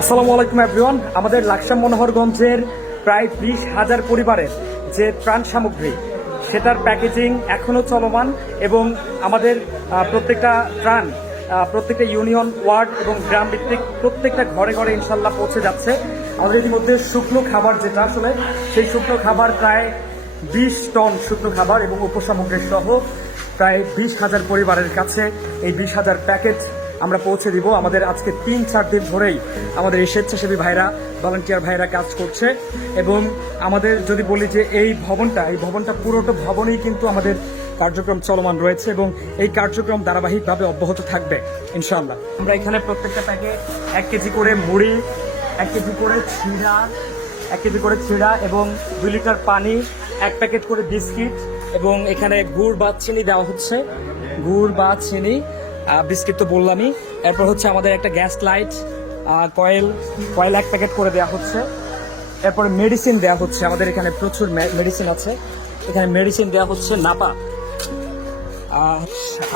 আসসালামু আলাইকুম এভরিওয়ান। আমাদের লাকসাম মনোহরগঞ্জের প্রায় 20,000 পরিবারের যে ত্রাণ সামগ্রী সেটার প্যাকেজিং এখনও চলমান এবং আমাদের প্রত্যেকটা ত্রাণ প্রত্যেকটা ইউনিয়ন ওয়ার্ড এবং গ্রাম ভিত্তিক প্রত্যেকটা ঘরে ঘরে ইনশাল্লাহ পৌঁছে যাচ্ছে। আমাদের ইতিমধ্যে শুকনো খাবার যেটা আসলে সেই শুকনো খাবার প্রায় 20 টন শুকনো খাবার এবং উপসামগ্রী সহ প্রায় 20,000 পরিবারের কাছে এই 20,000 প্যাকেট আমরা পৌঁছে দিব। আমাদের আজকে 3-4 দিন ধরেই আমাদের এই স্বেচ্ছাসেবী ভাইরা ভলান্টিয়ার ভাইরা কাজ করছে এবং আমাদের যদি বলি যে এই ভবনটা পুরোটা ভবনেই কিন্তু আমাদের কার্যক্রম চলমান রয়েছে এবং এই কার্যক্রম ধারাবাহিকভাবে অব্যাহত থাকবে ইনশাআল্লাহ। আমরা এখানে প্রত্যেকটা প্যাকেট 1 কেজি করে মুড়ি, 1 কেজি করে ছিঁড়া এবং 2 লিটার পানি, 1 প্যাকেট করে বিস্কিট এবং এখানে গুড় বা চিনি দেওয়া হচ্ছে। বিস্কিট তো বললামই। এরপর হচ্ছে আমাদের একটা গ্যাস লাইট, কয়েল 1 প্যাকেট করে দেওয়া হচ্ছে। এরপর মেডিসিন দেওয়া হচ্ছে, আমাদের এখানে প্রচুর মেডিসিন আছে, এখানে মেডিসিন দেওয়া হচ্ছে নাপা।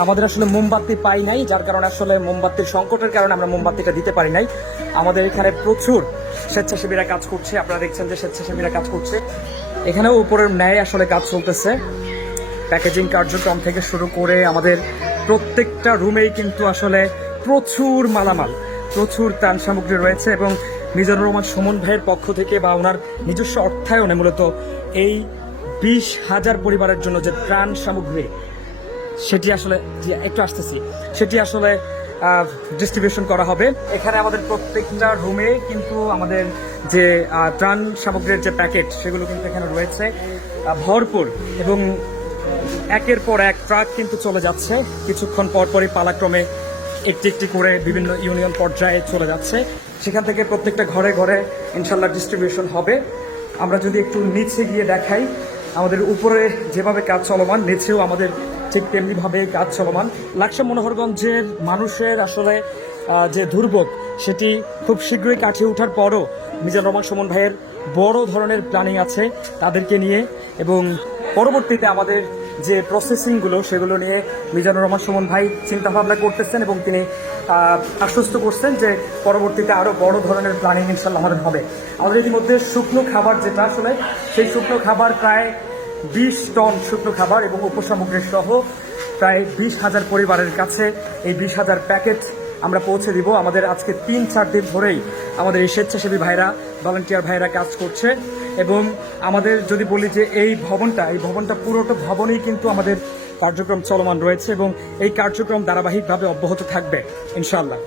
আমাদের আসলে মোমবাতি পাই নাই, যার কারণে আসলে মোমবাতির সংকটের কারণে আমরা মোমবাতিটা দিতে পারি নাই। আমাদের এখানে প্রচুর স্বেচ্ছাসেবীরা কাজ করছে, আপনারা দেখছেন যে স্বেচ্ছাসেবীরা কাজ করছে। এখানেও উপরের ন্যায় আসলে কাজ চলতেছে। প্যাকেজিং কার্যক্রম থেকে শুরু করে আমাদের প্রত্যেকটা রুমেই কিন্তু আসলে প্রচুর মালামাল, প্রচুর ত্রাণ সামগ্রী রয়েছে এবং মিজানুর রহমান সুমন ভাইয়ের পক্ষ থেকে বা ওনার নিজস্ব অর্থায়নে মূলত এই 20,000 পরিবারের জন্য যে ত্রাণ সামগ্রী সেটি আসলে ডিস্ট্রিবিউশন করা হবে। এখানে আমাদের প্রত্যেকটা রুমে কিন্তু আমাদের যে ত্রাণ সামগ্রীর যে প্যাকেট সেগুলো কিন্তু এখানে রয়েছে ভরপুর এবং একের পর এক ট্রাক কিন্তু চলে যাচ্ছে। কিছুক্ষণ পরপরই পালাক্রমে একটি করে বিভিন্ন ইউনিয়ন পর্যায়ে চলে যাচ্ছে। সেখান থেকে প্রত্যেকটা ঘরে ঘরে ইনশাল্লাহ ডিস্ট্রিবিউশন হবে। আমরা যদি একটু নিচে গিয়ে দেখাই, আমাদের উপরে যেভাবে কাজ চলমান নিচেও আমাদের ঠিক তেমনিভাবে কাজ চলমান। লাকসাম মনোহরগঞ্জের মানুষের আসলে যে দুর্ভোগ সেটি খুব শীঘ্রই কাটিয়ে ওঠার পরও মিজানুর রহমান সুমন ভাইয়ের বড় ধরনের প্ল্যানিং আছে তাদেরকে নিয়ে এবং পরবর্তীতে আমাদের যে প্রসেসিংগুলো সেগুলো নিয়ে মিজানুর রহমান সুমন ভাই চিন্তাভাবনা করতেছেন এবং তিনি আশ্বস্ত করছেন যে পরবর্তীতে আরও বড় ধরনের প্ল্যানিং ইনশাল্লাহ আমাদের হবে। আমাদের ইতিমধ্যে শুকনো খাবার যেটা আসলে সেই শুকনো খাবার প্রায় 20 টন শুকনো খাবার এবং উপসামগ্রী সহ প্রায় 20,000 পরিবারের কাছে এই 20,000 প্যাকেট আমরা পৌঁছে দিব। আমাদের আজকে 3-4 দিন ধরেই আমাদের এই স্বেচ্ছাসেবী ভাইরা ভলান্টিয়ার ভাইরা কাজ করছে এবং আমাদের যদি বলি যে এই ভবনটা পুরোটা ভবনেই কিন্তু আমাদের কার্যক্রম চলমান রয়েছে এবং এই কার্যক্রম ধারাবাহিকভাবে অব্যাহত থাকবে ইনশাআল্লাহ।